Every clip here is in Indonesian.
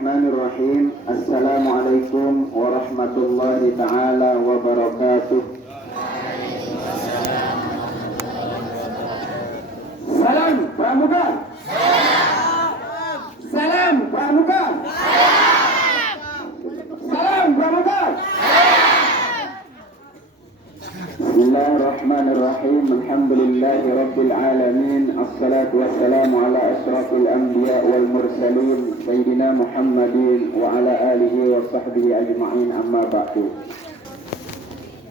Bismillahirrahmanirrahim. Assalamualaikum warahmatullahi ta'ala wabarakatuh. Salam Pramuka. Salam Pramuka. Salam Pramuka. Bismillahirrahmanirrahim. Alhamdulillahi rabbil alamin. Assalatu wassalamu ala asyrafil anbiya wal mursalin sayyidina Muhammadin wa ala alihi wa sahbihi ajma'in, amma ba'du.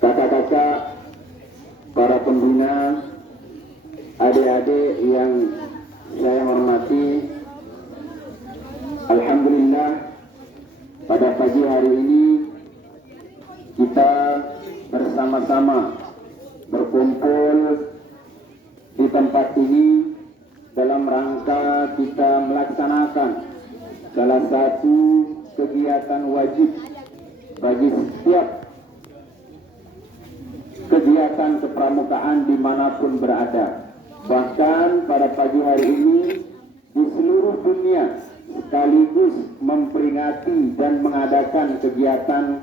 Kakak-kakak, para pembina, adik-adik yang saya hormati, alhamdulillah pada pagi hari ini kita bersama-sama berkumpul di tempat ini dalam rangka kita melaksanakan salah satu kegiatan wajib bagi setiap kegiatan kepramukaan dimanapun berada. Bahkan pada pagi hari ini di seluruh dunia sekaligus memperingati dan mengadakan kegiatan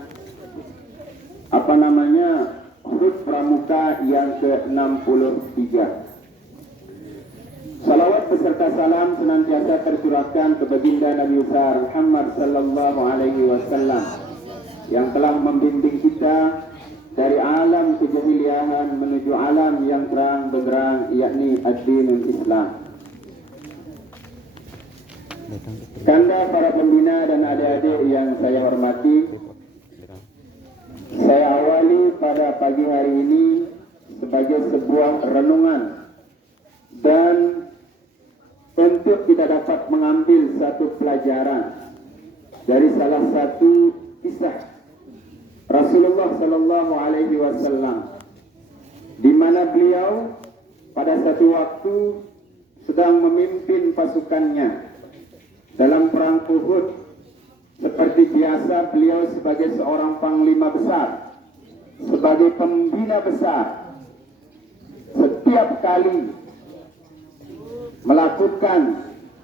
HUT Pramuka yang ke-63. Salawat beserta salam senantiasa tercurahkan ke baginda Nabi besar Muhammad sallallahu alaihi wasallam yang telah membimbing kita dari alam kejahiliahan menuju alam yang terang benderang, yakni ad-dinul Islam. Kanda para pembina dan adik-adik yang saya hormati, saya awali pada pagi hari ini sebagai sebuah renungan dan untuk kita dapat mengambil satu pelajaran dari salah satu kisah Rasulullah Sallallahu Alaihi Wasallam, di mana beliau pada satu waktu sedang memimpin pasukannya dalam perang Uhud. Seperti biasa beliau sebagai seorang panglima besar, sebagai pembina besar, setiap kali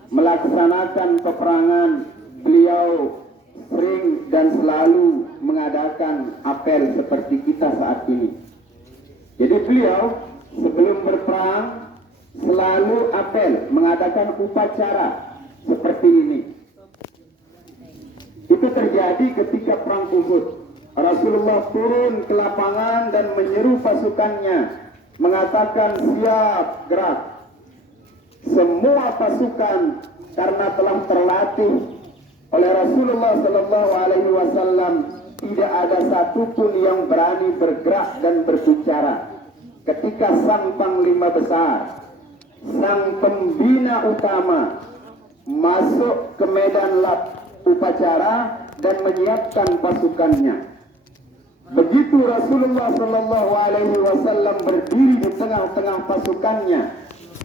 melaksanakan peperangan, beliau sering dan selalu mengadakan apel seperti kita saat ini. Jadi beliau sebelum berperang selalu apel, mengadakan upacara seperti ini. Itu terjadi ketika perang Uhud. Rasulullah turun ke lapangan dan menyeru pasukannya, mengatakan siap gerak. Semua pasukan karena telah terlatih oleh Rasulullah Sallallahu Alaihi Wasallam, tidak ada satupun yang berani bergerak dan berbicara. Ketika sang panglima besar, sang pembina utama masuk ke medan upacara dan menyiapkan pasukannya. Begitu Rasulullah Sallallahu Alaihi Wasallam berdiri di tengah-tengah pasukannya,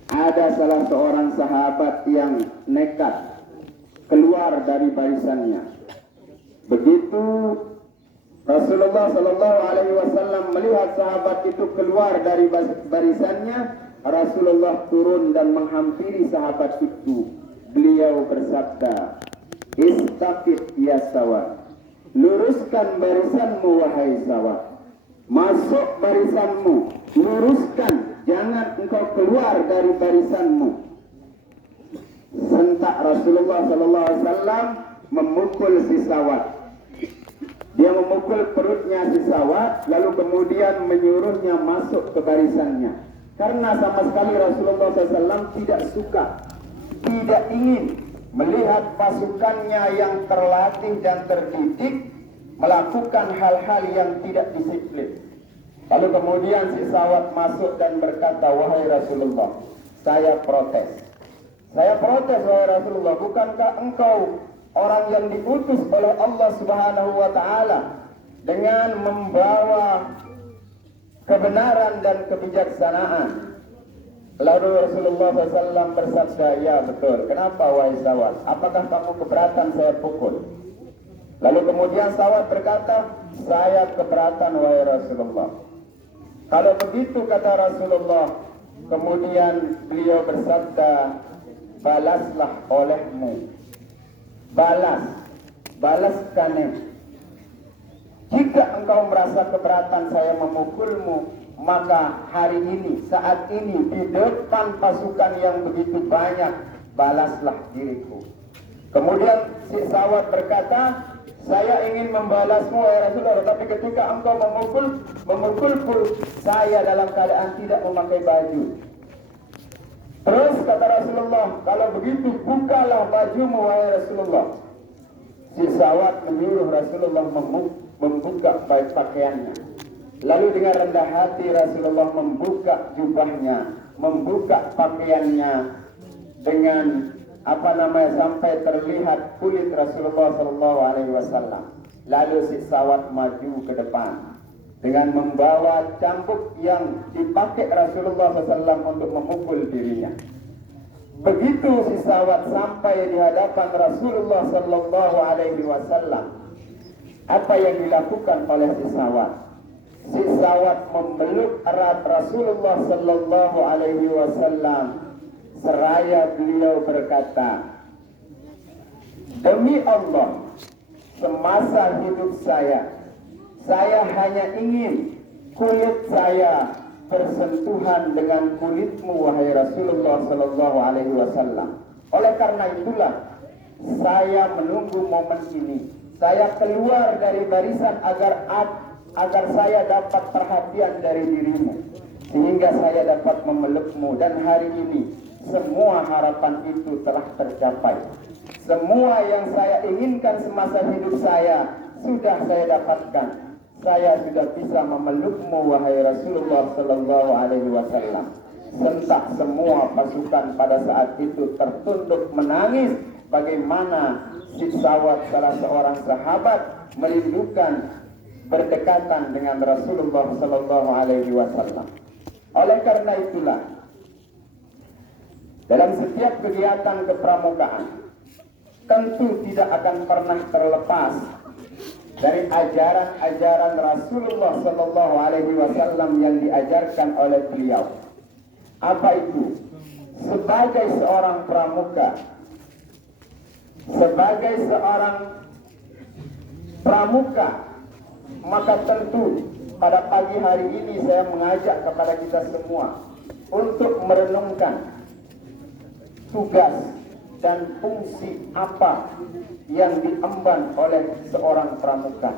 ada salah seorang sahabat yang nekat keluar dari barisannya. Begitu Rasulullah Sallallahu Alaihi Wasallam melihat sahabat itu keluar dari barisannya, Rasulullah turun dan menghampiri sahabat itu. Beliau bersabda, "Istaqid ya sawa." Luruskan barisanmu wahai sawa. Masuk barisanmu, luruskan, jangan engkau keluar dari barisanmu. Sentak Rasulullah Sallallahu Alaihi Wasallam memukul si sawat. Dia memukul perutnya si sawat, lalu kemudian menyuruhnya masuk ke barisannya. Karena sama sekali Rasulullah SAW tidak suka, tidak ingin melihat pasukannya yang terlatih dan terdidik melakukan hal-hal yang tidak disiplin. Lalu kemudian si sawat masuk dan berkata, "Wahai Rasulullah, saya protes. Saya protes wahai Rasulullah, bukankah engkau orang yang diutus oleh Allah Subhanahu wa Ta'ala dengan membawa kebenaran dan kebijaksanaan?" Lalu Rasulullah SAW bersabda, "Ya betul. Kenapa wahai sawat? Apakah kamu keberatan saya pukul?" Lalu kemudian sawat berkata, "Saya keberatan wahai Rasulullah." Kalau begitu kata Rasulullah, kemudian beliau bersabda, "Balaslah olehmu. Balas balaskan. Jika engkau merasa keberatan saya memukulmu, maka hari ini, saat ini, di depan pasukan yang begitu banyak, balaslah diriku. Kemudian si Sawat berkata, saya ingin membalasmu wahai Rasulullah, tapi ketika engkau memukulku, saya dalam keadaan tidak memakai baju. Terus kata Rasulullah, kalau begitu bukalah bajumu wahai Rasulullah. Si Sawat menyuruh Rasulullah membuka pakaiannya. Lalu dengan rendah hati Rasulullah membuka jubahnya, membuka pakaiannya dengan sampai terlihat kulit Rasulullah SAW. Lalu si Sawat maju ke depan dengan membawa cambuk yang dipakai Rasulullah SAW untuk memukul dirinya. Begitu si Sawat sampai di hadapan Rasulullah SAW, apa yang dilakukan oleh si Sawat? Si Sawat memeluk erat Rasulullah SAW seraya beliau berkata, demi Allah, semasa hidup saya hanya ingin kulit saya bersentuhan dengan kulitmu wahai Rasulullah SAW. Oleh karena itulah saya menunggu momen ini. Saya keluar dari barisan agar saya dapat perhatian dari dirimu, sehingga saya dapat memelukmu. Dan hari ini semua harapan itu telah tercapai. Semua yang saya inginkan semasa hidup saya sudah saya dapatkan. Saya sudah bisa memelukmu wahai Rasulullah SAW. Sentak semua pasukan pada saat itu tertunduk menangis. Bagaimana si Sawat, salah seorang sahabat, merindukan berdekatan dengan Rasulullah SAW. Oleh karena itulah, dalam setiap kegiatan kepramukaan tentu tidak akan pernah terlepas dari ajaran-ajaran Rasulullah SAW yang diajarkan oleh beliau. Apa itu? Sebagai seorang pramuka, maka tentu pada pagi hari ini saya mengajak kepada kita semua untuk merenungkan tugas dan fungsi apa yang diemban oleh seorang pramuka.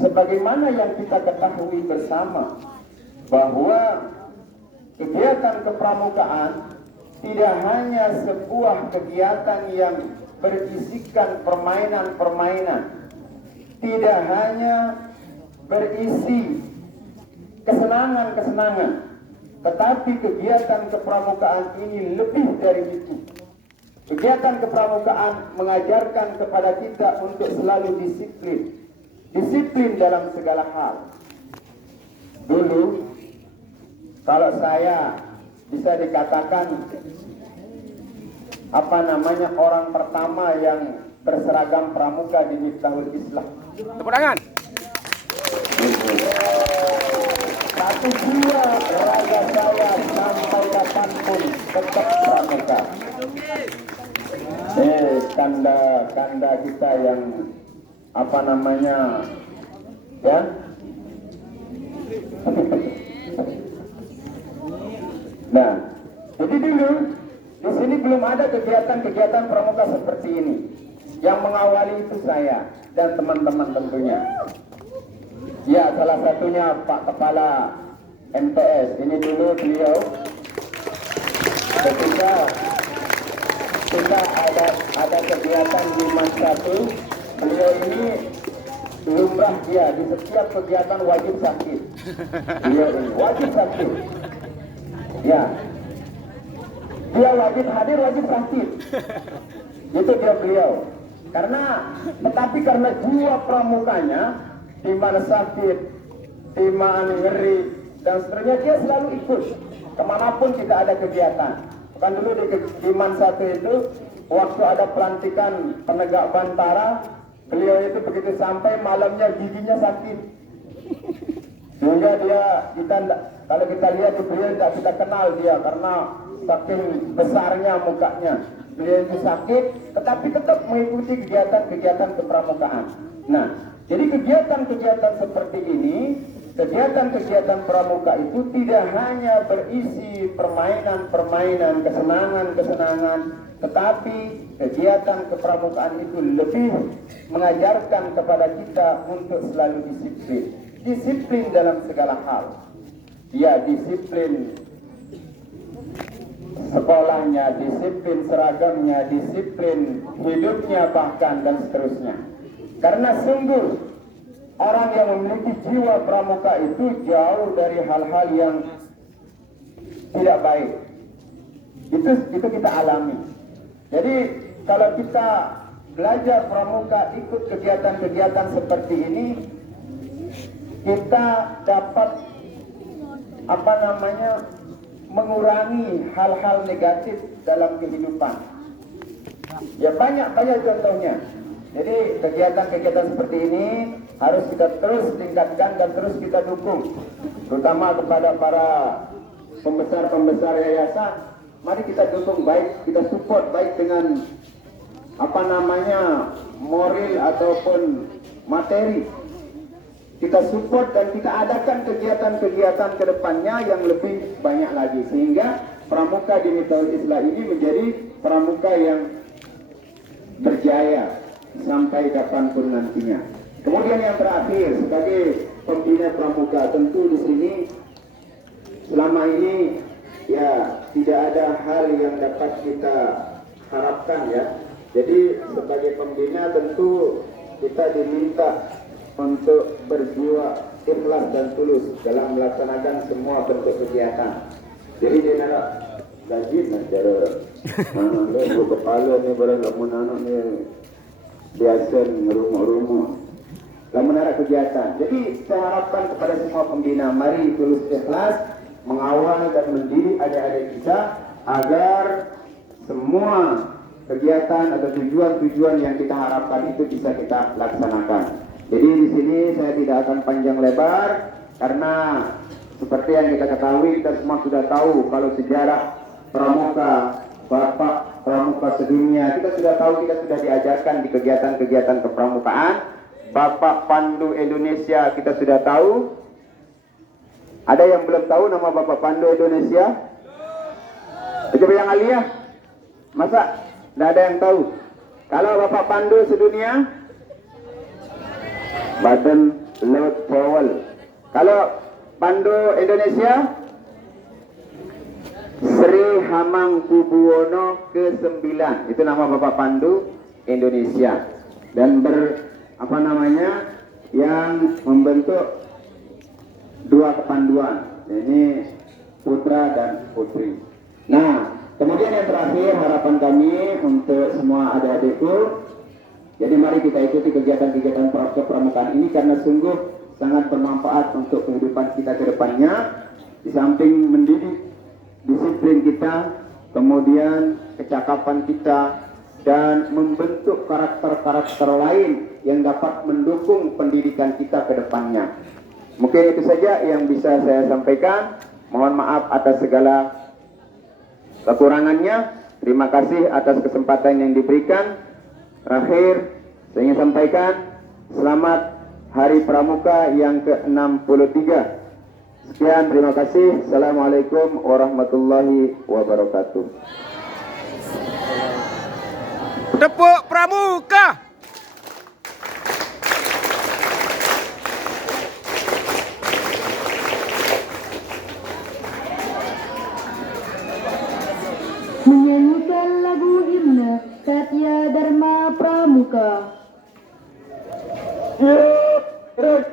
Sebagaimana yang kita ketahui bersama bahwa kegiatan kepramukaan tidak hanya sebuah kegiatan yang berisikan permainan-permainan, tidak hanya berisi kesenangan-kesenangan, tetapi kegiatan kepramukaan ini lebih dari itu. Kegiatan kepramukaan mengajarkan kepada kita untuk selalu disiplin dalam segala hal. Dulu, kalau saya bisa dikatakan orang pertama yang berseragam pramuka di Miftahul Islam. Tepuk tangan. Satu jiwa raga saya sampai kapanpun tetap pramuka. Kanda kita yang ya. Nah, jadi dulu di sini belum ada kegiatan pramuka seperti ini. Yang mengawali itu saya dan teman-teman tentunya. Ya, salah satunya Pak Kepala MTS. Ini dulu beliau ketika kita ada kegiatan di Mansatu, beliau ini lumrah dia di setiap kegiatan wajib sakit. Beliau ini wajib sakit. Ya, dia wajib hadir, wajib sakit. Itu dia beliau. Tetapi karena jiwa pramukanya, di mana sakit, di mana ngeri, dan seterusnya, dia selalu ikut kemanapun tidak ada kegiatan. Kan dulu di Mansatu itu, waktu ada pelantikan penegak Bantara, beliau itu begitu sampai malamnya giginya sakit. Sehingga kalau kita lihat beliau tidak kita kenal dia karena saking besarnya mukanya. beliau itu sakit, tetapi tetap mengikuti kegiatan-kegiatan kepramukaan. Nah, jadi kegiatan-kegiatan seperti ini, kegiatan-kegiatan pramuka itu tidak hanya berisi permainan-permainan, kesenangan-kesenangan, tetapi kegiatan kepramukaan itu lebih mengajarkan kepada kita untuk selalu disiplin. Disiplin dalam segala hal. Ya, disiplin sekolahnya, disiplin seragamnya, disiplin hidupnya bahkan dan seterusnya. Karena sungguh orang yang memiliki jiwa pramuka itu jauh dari hal-hal yang tidak baik. Itu kita alami. Jadi kalau kita belajar pramuka, ikut kegiatan-kegiatan seperti ini, kita dapat mengurangi hal-hal negatif dalam kehidupan. Ya banyak contohnya. Jadi kegiatan-kegiatan seperti ini harus kita terus tingkatkan dan terus kita dukung, terutama kepada para pembesar-pembesar yayasan. Mari kita dukung baik, kita support baik dengan moral ataupun materi. Kita support dan kita adakan kegiatan-kegiatan ke depannya yang lebih banyak lagi, sehingga pramuka di Miftahul Islah ini menjadi pramuka yang berjaya sampai kapanpun nantinya. Kemudian yang terakhir, sebagai pembina pramuka, tentu di sini selama ini ya tidak ada hal yang dapat kita harapkan ya. Jadi sebagai pembina tentu kita diminta untuk berjiwa ikhlas dan tulus dalam melaksanakan semua bentuk kegiatan. Jadi dia nak gaji cara mana kepala ni barang tak anak ni biasa rumah-rumah dalam menara kegiatan. Jadi saya harapkan kepada semua pembina, mari tulus ikhlas mengawal dan mendidik adik-adik kita agar semua kegiatan atau tujuan-tujuan yang kita harapkan itu bisa kita laksanakan. Jadi di sini saya tidak akan panjang lebar karena seperti yang kita ketahui, kita semua sudah tahu kalau sejarah pramuka, Bapak Pramuka Sedunia, kita sudah tahu, kita sudah diajarkan di kegiatan-kegiatan kepramukaan. Bapak Pandu Indonesia kita sudah tahu. Ada yang belum tahu nama Bapak Pandu Indonesia? Coba yang aliyah, masa tidak ada yang tahu? Kalau Bapak Pandu Sedunia, Badan Laut Powell. Kalau Pandu Indonesia, Sri Hamengkubuwono ke-9. Itu nama Bapak Pandu Indonesia. Dan yang membentuk dua kepanduan, ini putra dan putri. Nah, kemudian yang terakhir, harapan kami untuk semua adik-adikku, jadi mari kita ikuti kegiatan-kegiatan kepramukaan ini karena sungguh sangat bermanfaat untuk kehidupan kita ke depannya. Di samping mendidik disiplin kita, kemudian kecakapan kita, dan membentuk karakter-karakter lain yang dapat mendukung pendidikan kita ke depannya. Mungkin itu saja yang bisa saya sampaikan. Mohon maaf atas segala kekurangannya. Terima kasih atas kesempatan yang diberikan. Terakhir, saya ingin sampaikan selamat Hari Pramuka yang ke-63. Sekian, terima kasih. Assalamualaikum warahmatullahi wabarakatuh. Tepuk Pramuka. Menyanyikan lagu himne Satya Dharma Pramuka. Terus